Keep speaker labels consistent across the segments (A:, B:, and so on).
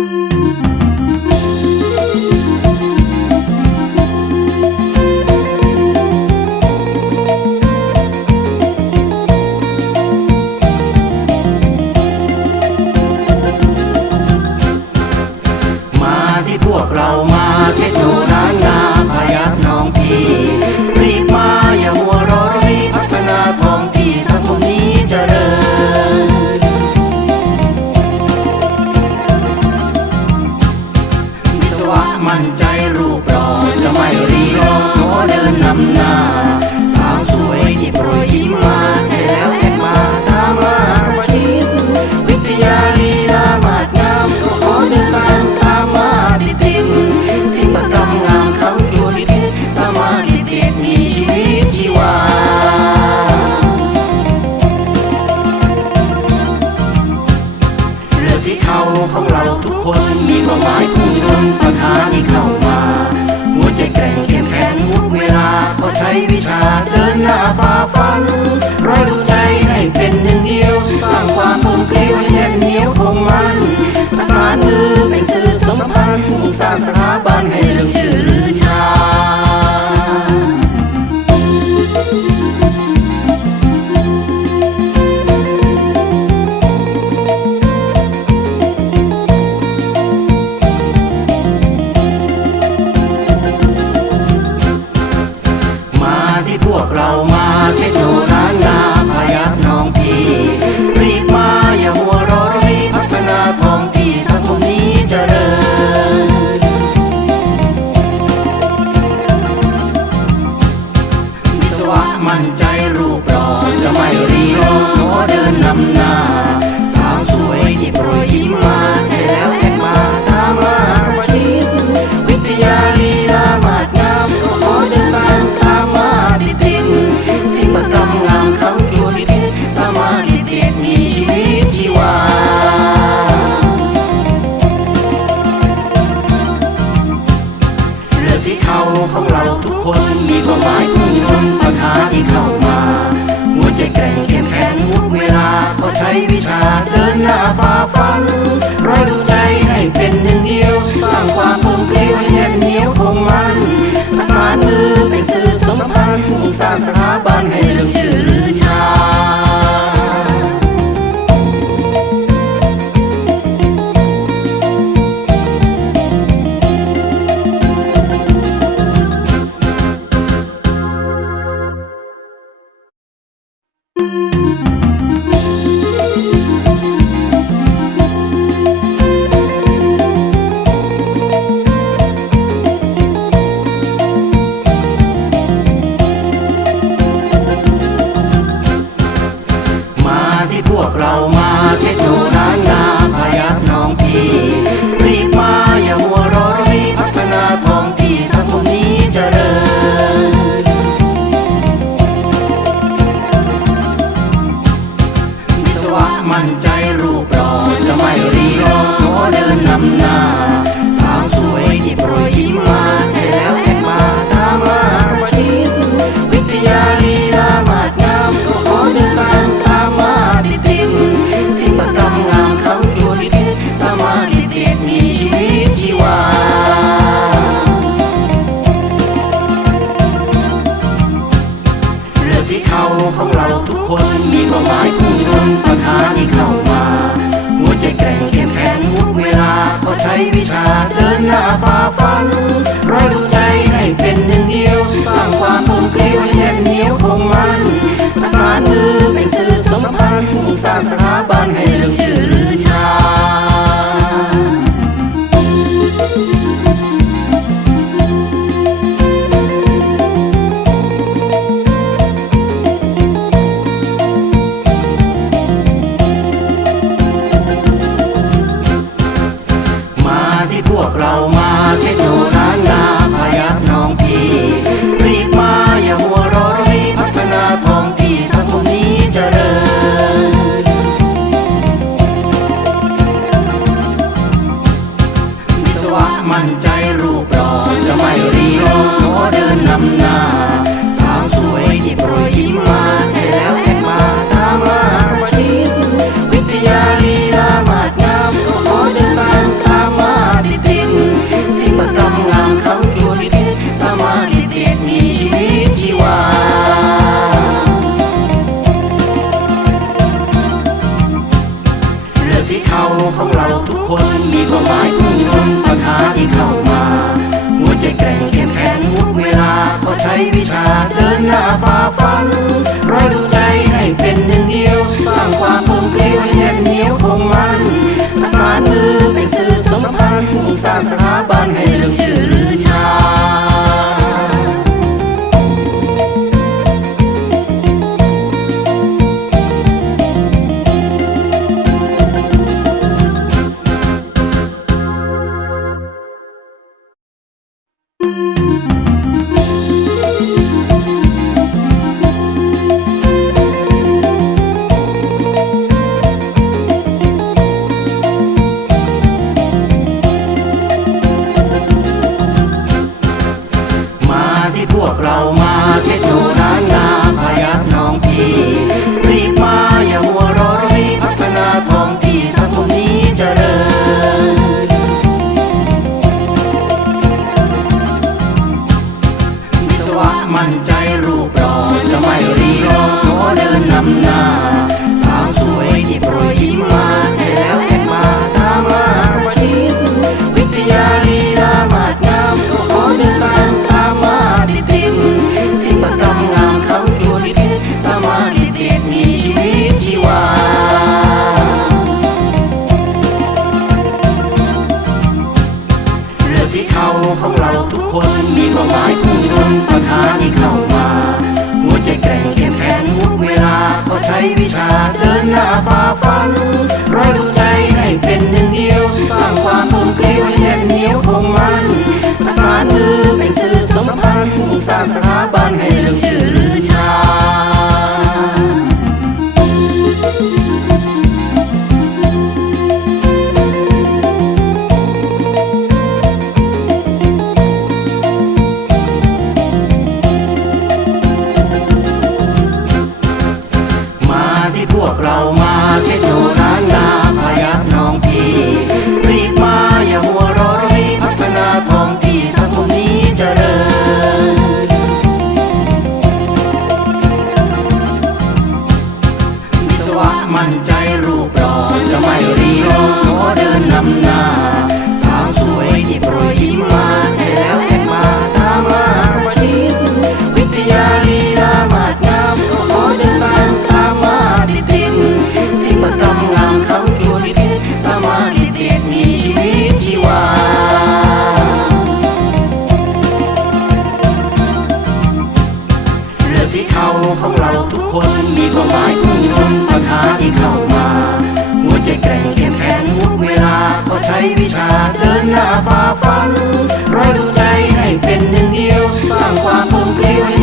A: Thank you. มีความหมายคู่ชนปัญหาที่เข้ามา หัวใจแกร่งเข้มแข็งทุกเวลาเขาใช้วิชาเดินหน้าฝ่าฟันร้อยดวงใจให้เป็นหนึ่งเดียว สร้างความคงเกลียวให้แน่นเหนียวคงมันประสานมือเป็นสื่อสมพันธ์สร้างสถาบันให้เรื่องชื่อ หมายพุ่งชนปัญหาที่เข้ามา หัวใจแกร่งเข้มแข็งทุกเวลาเขาใช้วิชาเดินหน้าฝ่าฟันร้อยดวงใจให้เป็นหนึ่งเดียว สร้างความคงเกลียวให้แน่นเหนียวคงมันประสานมือเป็นสื่อสัมพันธ์สร้างสถาบันให้ ฝ่าฟันไร้ดวงใจ Hallelujah. นนำหน้า สาวสวยที่โปรยยิ้มมาแถวแขกมาตามาประชิดวิทยาลีรามาดงามก็ขอเดินตามตามมาติดติดสิ่งปรรมงามคำจวนติดตามมาติดติดมีชีวิตชีวาเรือดสีเทาของเราทุกคนมีความหมายคู่ชนปัญหาที่เข้ามา วิชาเดินหน้าฝ่าฟันร้อย ของเราทุกคนมีความหมายพุ่งชนปัญหาที่เข้ามา หัวใจแกร่งเข้มแข็งทุกเวลาขอใช้วิชาเดินหน้าฝ่าฟันร้อยดวงใจให้เป็นหนึ่งเดียว สร้างความคงเกลียว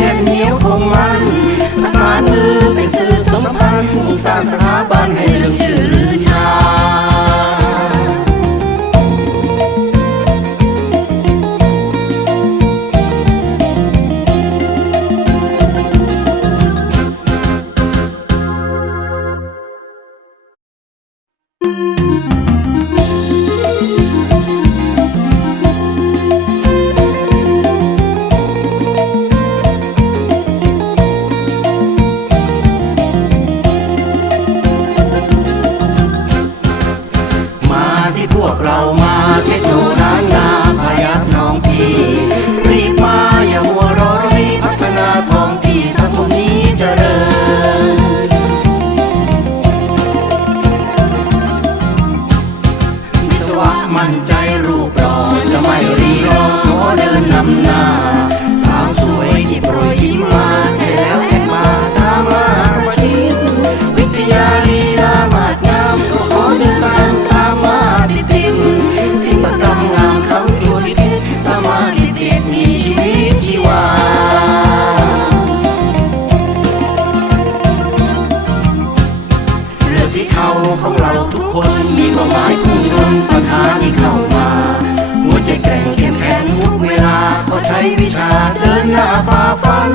A: ที่เข้ามา หัวใจแกร่งเข้มแข็งทุกเวลาเขาใช้วิชาเดินหน้าฝ่าฟัน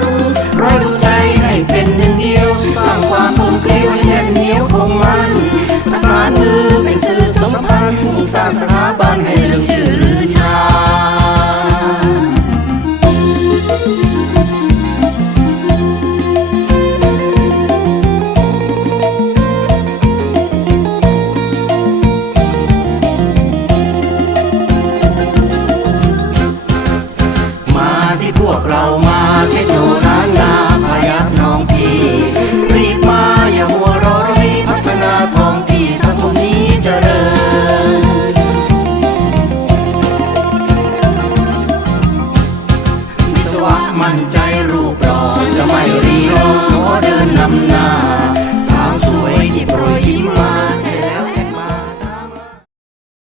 A: ร้อยรู้